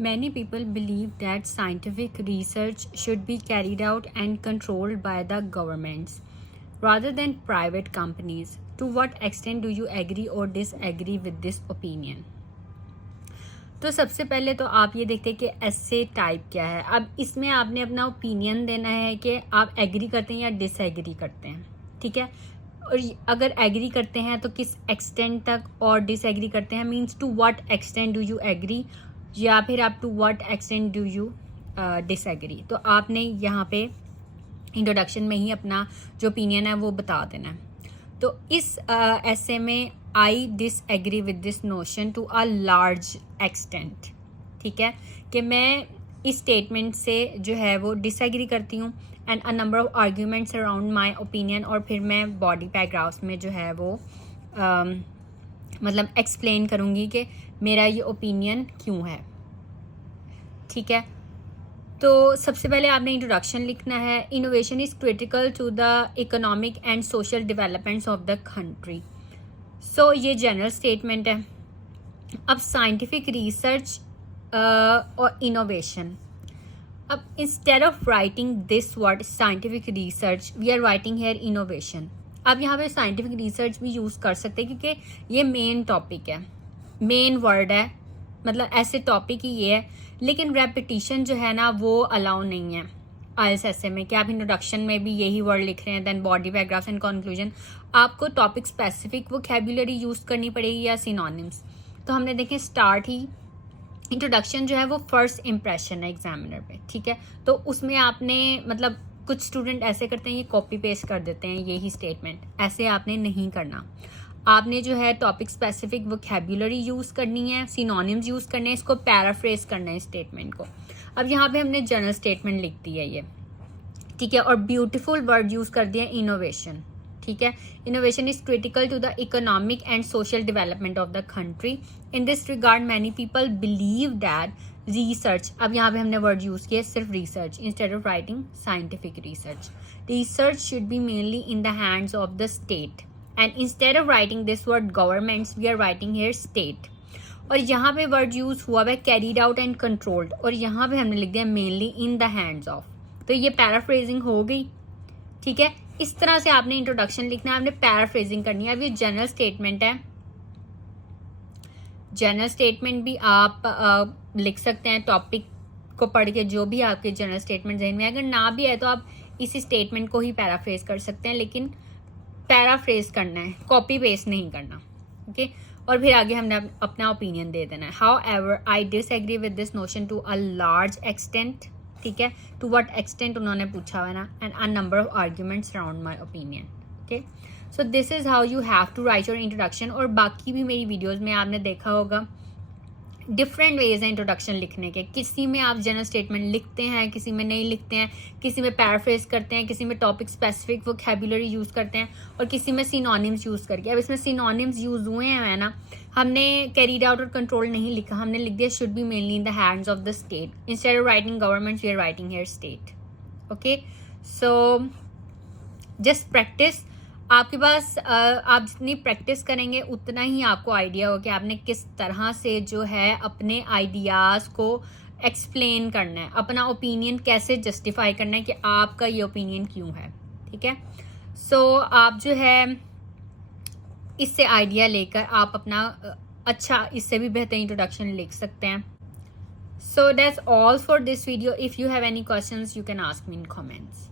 Many people believe that scientific research should be carried out and controlled by the governments rather than private companies. To what extent do you agree or disagree with this opinion? तो सबसे पहले तो आप ये देखते हैं कि ऐसे टाइप क्या है. अब इसमें आपने अपना ओपिनियन देना है कि आप एग्री करते हैं या डिसएग्री करते हैं, ठीक है. और अगर एग्री करते हैं तो किस एक्सटेंट तक, और डिसएग्री करते हैं means to what extent do you agree, या फिर आप to what extent do you disagree. तो आपने यहाँ पे इंट्रोडक्शन में ही अपना जो ओपिनियन है वो बता देना है. तो इस ऐसे में I disagree with this notion to a large extent, ठीक है, कि मैं इस स्टेटमेंट से जो है वो डिसएग्री करती हूँ and a number of arguments around my opinion. और फिर मैं बॉडी पैराग्राफ्स में जो है वो मतलब एक्सप्लेन करूँगी कि मेरा ये ओपिनियन क्यों है, ठीक है. तो सबसे पहले आपने इंट्रोडक्शन लिखना है. Innovation is critical to the economic and social developments of the country. So ये जनरल स्टेटमेंट है. अब साइंटिफिक रिसर्च और इनोवेशन, अब instead of writing this word scientific research we are writing here innovation. अब यहाँ पे साइंटिफिक रिसर्च भी use कर सकते हैं क्योंकि ये मेन टॉपिक है, मेन वर्ड है, मतलब ऐसे टॉपिक ही ये है. लेकिन रेपिटिशन जो है ना वो अलाउ नहीं है आईएलटीएस ऐसे में कि आप इंट्रोडक्शन में भी यही वर्ड लिख रहे हैं, then body paragraphs and conclusion. आपको टॉपिक स्पेसिफिक वोकैबुलरी यूज़ करनी पड़ेगी या सिनोनिम्स. तो हमने देखें स्टार्ट ही इंट्रोडक्शन जो है वो फर्स्ट इम्प्रेशन है एग्जामिनर पे, ठीक है. तो उसमें आपने मतलब कुछ स्टूडेंट ऐसे करते हैं ये कॉपी पेस्ट कर देते हैं यही स्टेटमेंट, ऐसे आपने नहीं करना. आपने जो है टॉपिक स्पेसिफिक वोकैबुलरी यूज़ करनी है, सिनोनिम्स यूज़ करने हैं, इसको पैराफ्रेज करना है स्टेटमेंट को. अब यहाँ पे हमने जनरल स्टेटमेंट लिख दी है ये, ठीक है, और ब्यूटीफुल वर्ड यूज़ कर दिया इनोवेशन, ठीक है. Innovation is critical to the economic and social development of the country. In this regard many people believe that research, अब यहाँ पे हमने वर्ड यूज़ किया सिर्फ research instead of writing scientific research. Research should be mainly in the hands of the state and instead of writing this word governments we are writing here state. और यहाँ पे word use हुआ है carried out and controlled, और यहाँ पे हमने लिख दिया mainly in the hands of. तो ये पैराफ्रेजिंग हो गई, ठीक है. इस तरह से आपने इंट्रोडक्शन लिखना है, आपने पैराफ्रेजिंग करनी है. अब ये जनरल स्टेटमेंट है, जनरल स्टेटमेंट भी आप लिख सकते हैं टॉपिक को पढ़ के, जो भी आपके जनरल स्टेटमेंट जहन में. अगर ना भी है तो आप इसी स्टेटमेंट को ही पैराफ्रेज कर सकते हैं, लेकिन पैराफ्रेज करना है, कॉपी पेस्ट नहीं करना, ओके. और फिर आगे हमने अपना ओपिनियन दे देना है. However I disagree with this notion to a large extent, ठीक है. टू व्हाट एक्सटेंट उन्होंने पूछा हुआ है ना, and a number of arguments around my opinion, okay. So this is how you have to write your introduction. और बाकी भी मेरी वीडियोज़ में आपने देखा होगा डिफरेंट वेज हैं इंट्रोडक्शन लिखने के. किसी में आप जनरल स्टेटमेंट लिखते हैं, किसी में नहीं लिखते हैं, किसी में पैराफ्रेज करते हैं, किसी में टॉपिक स्पेसिफिक वोकैबुलरी यूज़ करते हैं, और किसी में सिनोनिम्स यूज़ करके. अब इसमें सिनोनिम्स यूज़ हुए हैं ना, हमने कैरीड आउट और कंट्रोल नहीं लिखा, हमने लिख दिया should be mainly in the hands of the state. Instead of writing government we are writing here state, okay. So just practice. आपके पास आप जितनी प्रैक्टिस करेंगे उतना ही आपको आइडिया हो कि आपने किस तरह से जो है अपने आइडियाज़ को एक्सप्लेन करना है, अपना ओपिनियन कैसे जस्टिफाई करना है कि आपका ये ओपिनियन क्यों है, ठीक है. सो आप जो है इससे आइडिया लेकर आप अपना अच्छा इससे भी बेहतर इंट्रोडक्शन लिख सकते हैं. So that's all for this video. If you have any questions you can ask me in comments.